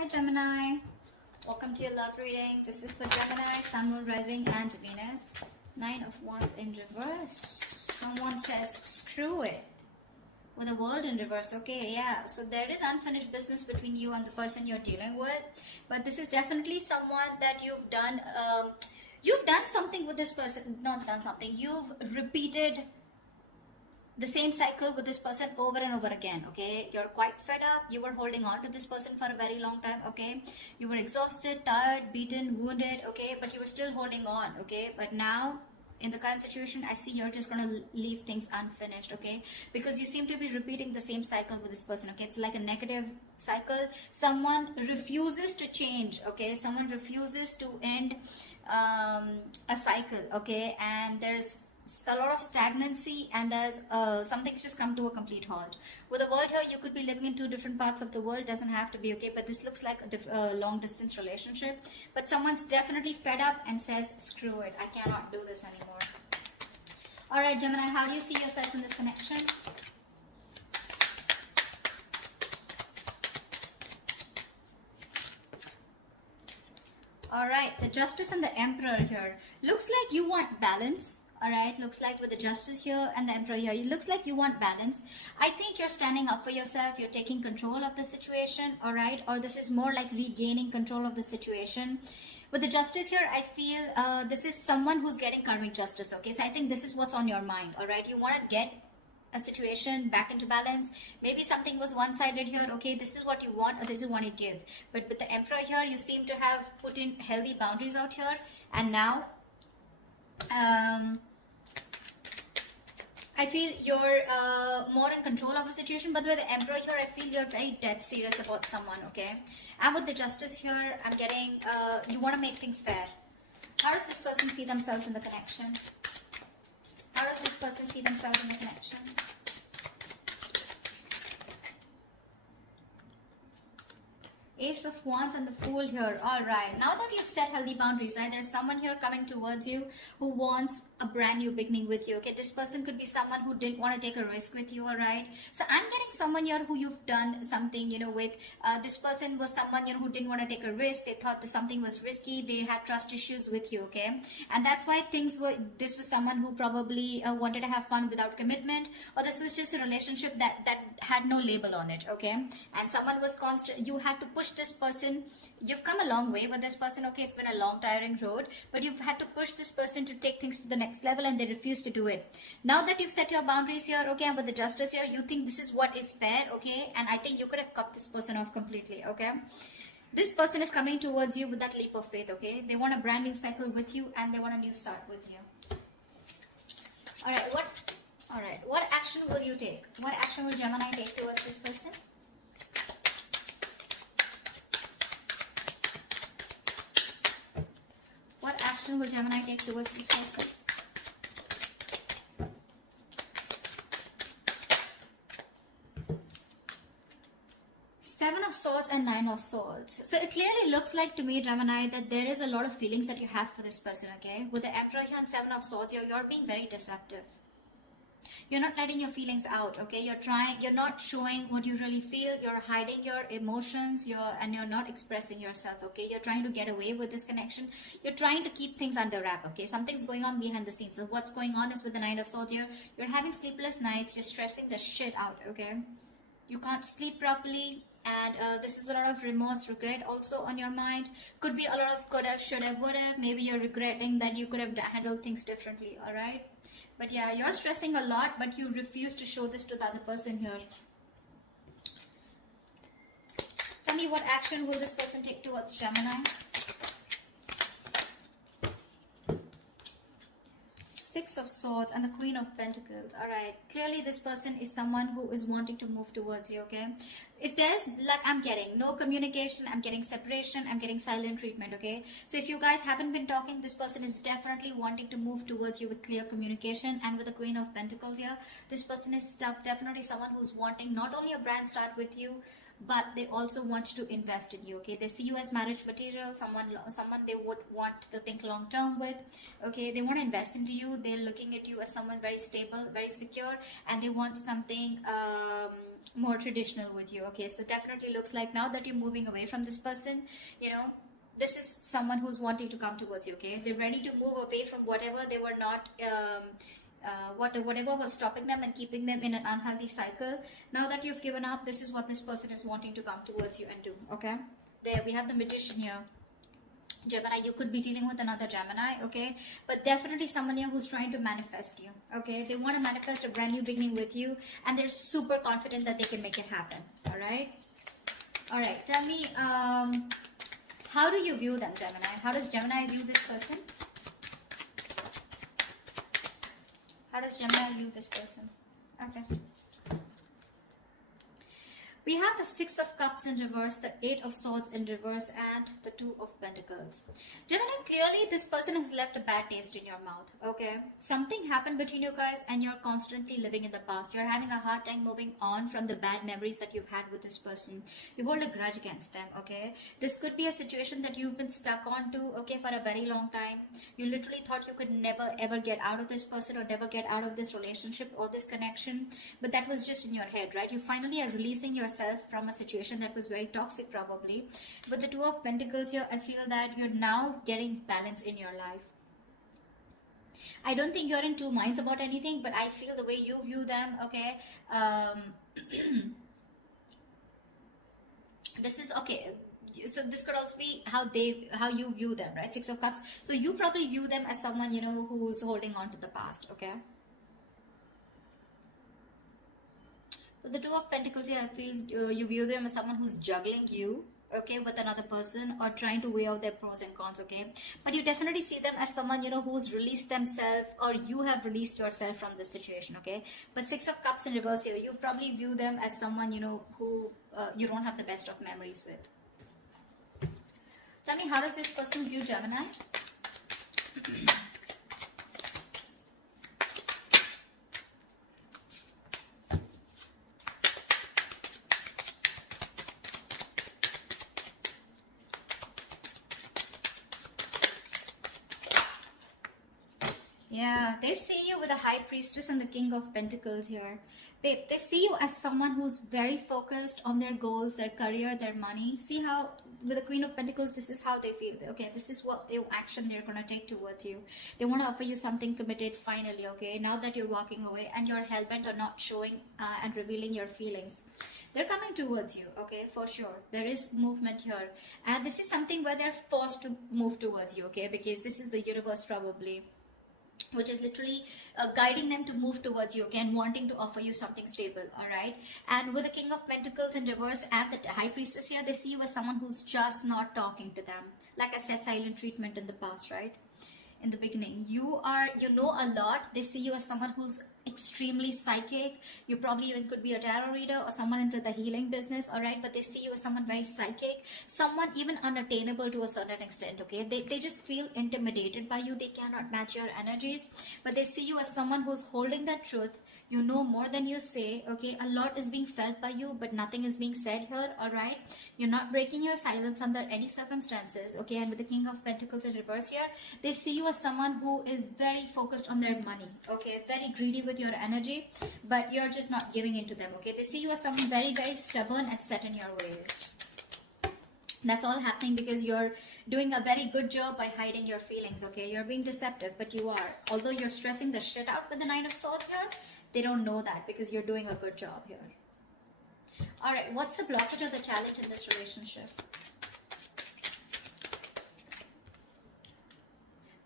Hi Gemini, welcome to your love reading. This is for Gemini, Sun, Moon, Rising and Venus. 9 of Wands in reverse. Someone says screw it with the World in reverse. Okay, yeah, so there is unfinished business between you and the person you're dealing with, but this is definitely someone that you've done something with this person. Not done something, you've repeated the same cycle with this person over and over again. Okay, you're quite fed up. You were holding on to this person for a very long time. Okay, you were exhausted, tired, beaten, wounded. Okay, but you were still holding on. Okay, but now in the current situation, I see you're just gonna leave things unfinished. Okay, because you seem to be repeating the same cycle with this person. Okay, it's like a negative cycle. Someone refuses to change. Okay, someone refuses to end a cycle. Okay, and there's a lot of stagnancy, and there's something's just come to a complete halt. With the world here, you could be living in two different parts of the world. Doesn't have to be. Okay, but this looks like a long distance relationship, but someone's definitely fed up and says screw it, I cannot do this anymore. All right, Gemini, how do you see yourself in this connection? All right, the Justice and the Emperor here. Looks like you want balance. All right, looks like with the Justice here and the Emperor here, it looks like you want balance. I think you're standing up for yourself. You're taking control of the situation. All right, or this is more like regaining control of the situation. With the Justice here, I feel this is someone who's getting karmic justice. Okay, so I think this is what's on your mind. All right, you want to get a situation back into balance. Maybe something was one-sided here. Okay, this is what you want or this is what you give. But with the Emperor here, you seem to have put in healthy boundaries out here, and now I feel you're more in control of the situation. But with the Emperor here, I feel you're very dead serious about someone. Okay, and with the Justice here, I'm getting you want to make things fair. How does this person see themselves in the connection? How does this person see themselves in the connection? Ace of Wands and the Fool here. All right, now that you've set healthy boundaries, right, there's someone here coming towards you who wants a brand new beginning with you. Okay, this person could be someone who didn't want to take a risk with you. All right, so I'm getting someone here who you've done something, with. This person was someone, who didn't want to take a risk. They thought that something was risky. They had trust issues with you. Okay, and that's why this was someone who probably wanted to have fun without commitment, or this was just a relationship that had no label on it. Okay, and someone was constant. You had to push this person. You've come a long way with this person. Okay, it's been a long tiring road, but you've had to push this person to take things to the next level, and they refuse to do it. Now that you've set your boundaries here, okay, and with the Justice here, you think this is what is fair. Okay, and I think you could have cut this person off completely. Okay, this person is coming towards you with that leap of faith. Okay, they want a brand new cycle with you, and they want a new start with you. All right, what action will you take? What action will Gemini take towards this person? What action will Gemini take towards this person? Seven of Swords and Nine of Swords. So it clearly looks like to me, Gemini, that there is a lot of feelings that you have for this person. Okay, with the Emperor here and Seven of Swords, you're being very deceptive. You're not letting your feelings out. Okay, you're not showing what you really feel. You're hiding your emotions. You're not expressing yourself. Okay, you're trying to get away with this connection. You're trying to keep things under wrap. Okay, something's going on behind the scenes. So what's going on is with the Nine of Swords here, you're having sleepless nights. You're stressing the shit out. Okay, you can't sleep properly, and this is a lot of remorse, regret also on your mind. Could be a lot of could have, should have, would have. Maybe you're regretting that you could have handled things differently. All right, but yeah, you're stressing a lot, but you refuse to show this to the other person here. Tell me, what action will this person take towards Gemini? Six of Swords and the Queen of Pentacles. All right, clearly this person is someone who is wanting to move towards you. Okay, if there's, like, I'm getting no communication, I'm getting separation, I'm getting silent treatment. Okay, so if you guys haven't been talking, this person is definitely wanting to move towards you with clear communication. And with the Queen of Pentacles here, this person is definitely someone who's wanting not only a brand start with you, but they also want to invest in you. Okay, they see you as marriage material, someone they would want to think long term with. Okay, they want to invest into you. They're looking at you as someone very stable, very secure, and they want something more traditional with you. Okay, so definitely looks like now that you're moving away from this person, you know, this is someone who's wanting to come towards you. Okay, they're ready to move away from whatever they were not whatever was stopping them and keeping them in an unhealthy cycle. Now that you've given up, this is what this person is wanting to come towards you and do. Okay, there we have the Magician here. Gemini, you could be dealing with another Gemini, okay, but definitely someone here who's trying to manifest you. Okay, they want to manifest a brand new beginning with you, and they're super confident that they can make it happen. All right, tell me, how do you view them, Gemini? How does Gemini view this person? How does Gemini view this person? Okay. We have the Six of Cups in reverse, the Eight of Swords in reverse, and the Two of Pentacles. Gemini, clearly this person has left a bad taste in your mouth, okay? Something happened between you guys and you're constantly living in the past. You're having a hard time moving on from the bad memories that you've had with this person. You hold a grudge against them, okay? This could be a situation that you've been stuck on to, okay, for a very long time. You literally thought you could never ever get out of this person or never get out of this relationship or this connection, but that was just in your head, right? You finally are releasing yourself from a situation that was very toxic probably. With the Two of Pentacles here, I feel that you're now getting balance in your life. I don't think you're in two minds about anything, but I feel the way you view them, okay, this is okay. So this could also be how you view them, right? Six of Cups. So you probably view them as someone, you know, who's holding on to the past, okay? With the Two of Pentacles here, I feel you view them as someone who's juggling you, okay, with another person, or trying to weigh out their pros and cons, okay? But you definitely see them as someone, you know, who's released themselves, or you have released yourself from this situation, okay? But Six of Cups in reverse here, you probably view them as someone, you know, who you don't have the best of memories with. Tell me, how does this person view Gemini? Yeah, they see you with the High Priestess and the King of Pentacles here. Babe, they see you as someone who's very focused on their goals, their career, their money. See how with the Queen of Pentacles, this is how they feel. Okay, this is what action they're going to take towards you. They want to offer you something committed finally, okay? Now that you're walking away and you're hellbent on not showing and revealing your feelings. They're coming towards you, okay, for sure. There is movement here. And this is something where they're forced to move towards you, okay? Because this is the universe probably, which is literally guiding them to move towards you, okay, and wanting to offer you something stable, all right? And with the King of Pentacles in reverse and the High Priestess here, they see you as someone who's just not talking to them. Like I said, silent treatment in the past, right? In the beginning, you know a lot. They see you as someone who's extremely psychic. You probably even could be a tarot reader or someone into the healing business, all right? But they see you as someone very psychic, someone even unattainable to a certain extent, okay? They just feel intimidated by you. They cannot match your energies, but they see you as someone who's holding that truth. You know more than you say, okay? A lot is being felt by you, but nothing is being said here, all right? You're not breaking your silence under any circumstances, okay? And with the King of Pentacles in reverse here, they see you as someone who is very focused on their money, okay? Very greedy with your energy, but you're just not giving into them, okay? They see you as someone very, very stubborn and set in your ways. That's all happening because you're doing a very good job by hiding your feelings, okay? You're being deceptive, but you are. Although you're stressing the shit out with the Nine of Swords here, they don't know that because you're doing a good job here. All right, what's the blockage or the challenge in this relationship?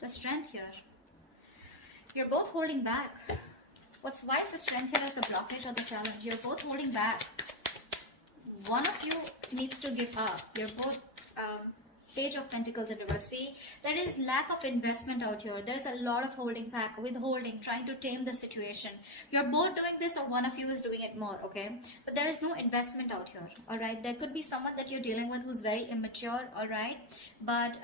The Strength here. You're both holding back. Why is the Strength here as the blockage or the challenge? You're both holding back. One of you needs to give up. You're both Page of Pentacles in reverse. See, there is lack of investment out here. There's a lot of holding back, withholding, trying to tame the situation. You're both doing this or one of you is doing it more, okay? But there is no investment out here, all right? There could be someone that you're dealing with who's very immature, all right? But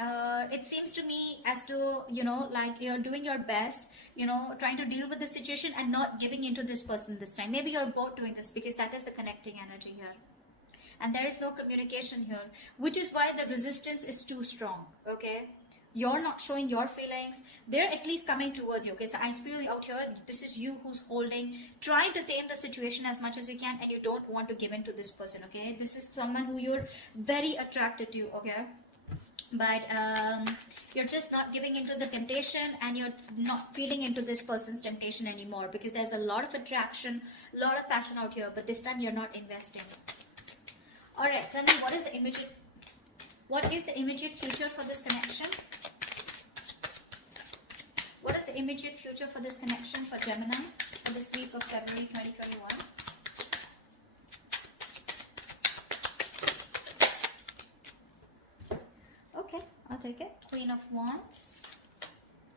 it seems to me as to, you know, like you're doing your best, you know, trying to deal with the situation and not giving into this person this time. Maybe you're both doing this because that is the connecting energy here. And there is no communication here, which is why the resistance is too strong, okay? you're not showing your feelings. They're at least coming towards you. Okay, so I feel out here, this is you who's holding, trying to tame the situation as much as you can, and you don't want to give in to this person. Okay, this is someone who you're very attracted to. Okay, but you're just not giving into the temptation, and you're not feeding into this person's temptation anymore, because there's a lot of attraction, a lot of passion out here, but this time you're not investing. All right, tell me, what is the immediate future for this connection? What is the immediate future for this connection for Gemini for this week of February 2021? Okay, I'll take it. Queen of Wands,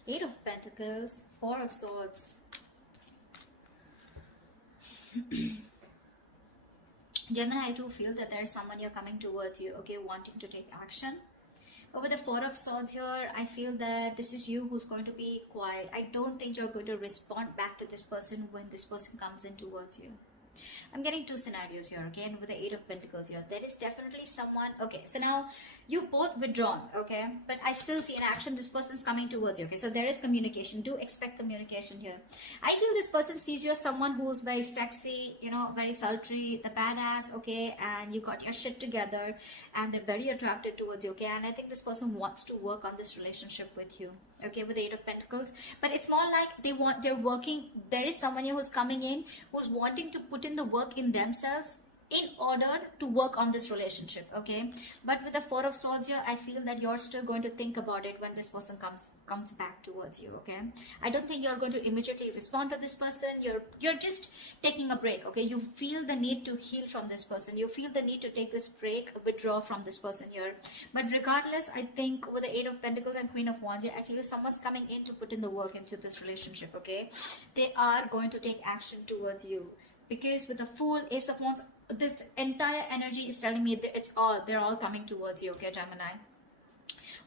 8 of Pentacles, 4 of Swords. Gemini, I do feel that there is someone you're coming towards you, okay, wanting to take action. Over the 4 of Swords here, I feel that this is you who's going to be quiet. I don't think you're going to respond back to this person when this person comes in towards you. I'm getting 2 scenarios here, okay, and with the 8 of Pentacles here, there is definitely someone, okay, so now you've both withdrawn, okay, but I still see an action. This person's coming towards you, okay, so there is communication. Do expect communication here. I feel this person sees you as someone who's very sexy, you know, very sultry, the badass, okay, and you got your shit together, and they're very attracted towards you, okay, and I think this person wants to work on this relationship with you, okay, with the 8 of Pentacles, but it's more like they're working. There is someone here who's coming in, who's wanting to put in the work in themselves in order to work on this relationship, okay, but with the 4 of Swords here, I feel that you're still going to think about it when this person comes back towards you, okay. I don't think you're going to immediately respond to this person. You're just taking a break, okay. You feel the need to heal from this person. You feel the need to take this break, withdraw from this person here, but regardless, I think with the 8 of Pentacles and Queen of Wands here, I feel someone's coming in to put in the work into this relationship, okay. They are going to take action towards you, because with the Fool, Ace of Wands, this entire energy is telling me that they're all coming towards you, okay, Gemini,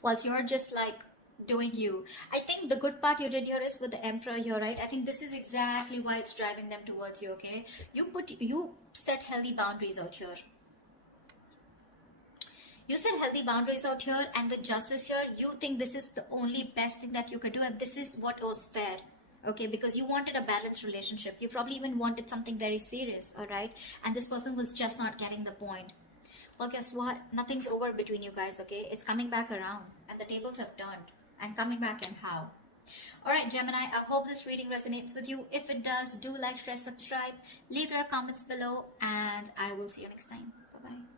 whilst you're just like doing you. I think the good part you did here is with the Emperor here, right? I think this is exactly why it's driving them towards you, okay. You set healthy boundaries out here. You set healthy boundaries out here, and with Justice here, you think this is the only best thing that you could do, and this is what was fair. Okay, because you wanted a balanced relationship. You probably even wanted something very serious, all right? And this person was just not getting the point. Well, guess what? Nothing's over between you guys, okay? It's coming back around, and the tables have turned. And coming back, and how? All right, Gemini, I hope this reading resonates with you. If it does, do like, share, subscribe, leave your comments below, and I will see you next time. Bye-bye.